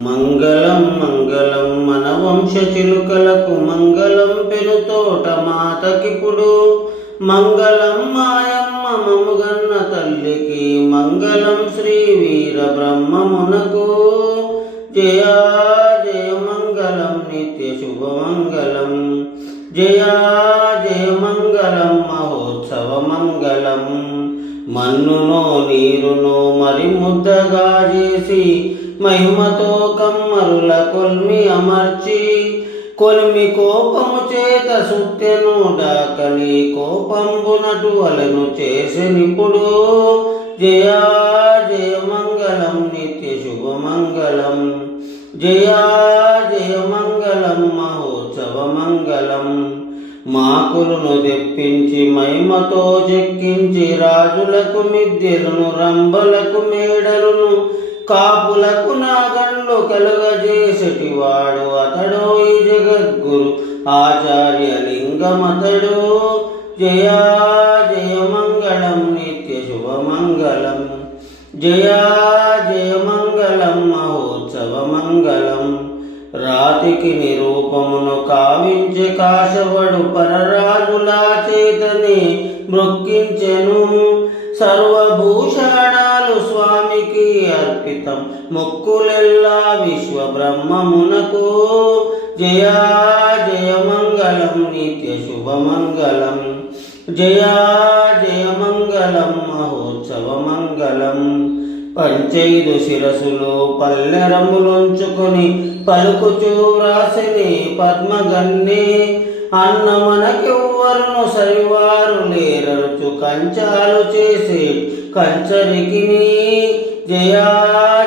మంగళం మంగళం మన వంశ చిలుకలకు మంగళం పెనుతోట మాతకిప్పుడు. మంగళం మాయమ్మ మముగన్న తల్లికి మంగళం శ్రీ వీర బ్రహ్మమునకు. జయా జయ మంగళం నిత్య శుభమంగళం జయా జయ మంగళం మహోత్సవ మంగళం. మన్నునో నీరునో మరి ముద్దగా చేసి మహిమతో కమ్మరుల కొల్మి అమర్చి కొలిమి కోపము చేత సుత్తెను డాకలి కోపంబునటు వలను చేసినిప్పుడు. జయా జయ మంగళం నిత్య శుభమంగళం జయా జయ మంగళం మహోత్సవ మంగళం. మాకులను తెప్పించి మహిమతో చెక్కించి రాజులకు మిద్దెలను రంబలకు మేడలను కాపులకు నాగండ్లు కలుగజేసటి వాడు అతడు ఈ జగద్గురు ఆచార్య లింగమతడు. జయా జయమంగళం నిత్య శుభమంగళం జయా జయమంగళం మహోత్సవ మంగళం. రాతికి నిరూపమును కావించే కాశవడు పరరాజులా చేతని మృక్కించెను. సర్వభూషణాలు స్వామికి అర్పితం. మొక్కులెల్లా విశ్వ బ్రహ్మమునకు జయా జయమంగళం నిత్య శుభమంగళం. జయా జయ మంగళం మహోత్సవ మంగళం. పంచైదు శిరసులు పల్లెరములుంచుకొని పలుకుచూ వ్రాసిని పద్మగన్నే. అన్న మనకెవ్వరును సరివారు లేరచు కంచాలు చేసే కంచరికి జయా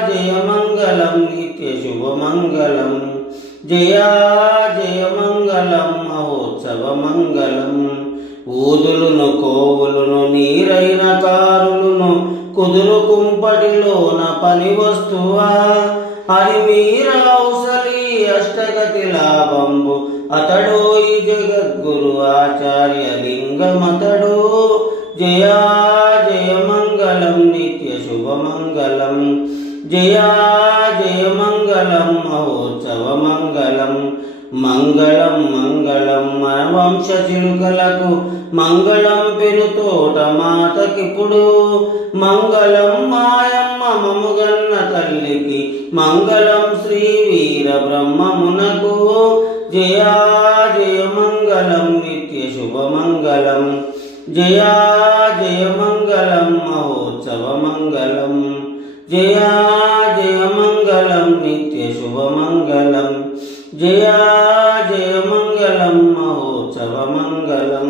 జయమంగళం నిత్య శుభమంగళం. జయా జయమంగళం మహోత్సవ మంగళం ఊదులును కోవులును నీరైన కారులును కుదురు కుంపటిలోన పని వస్తువా? అది మీరౌసలి అష్టగతి లాభంబు అతడు ఈ జగద్గురు ఆచార్య లింగమతడో. జయా జయ మంగళం నిత్య శుభమంగళం జయా జయ మంగళం మహోత్సవ మంగళం. మంగళం మంగళం మన వంశ చిలుకలకు మంగళం పెరుతోట మాతకిప్పుడు. మంగళం మాయమ్మ మముగన్న తల్లికి మంగళం శ్రీ వీర బ్రహ్మమునకు. జయా జయ మంగళం నిత్య శుభమంగళం జయా జయ మంగళం మహోత్సవ మంగళం. జయా జయ మంగళం నిత్య శుభమంగళం జయా జయ మంగళం మహోత్సవ మంగళం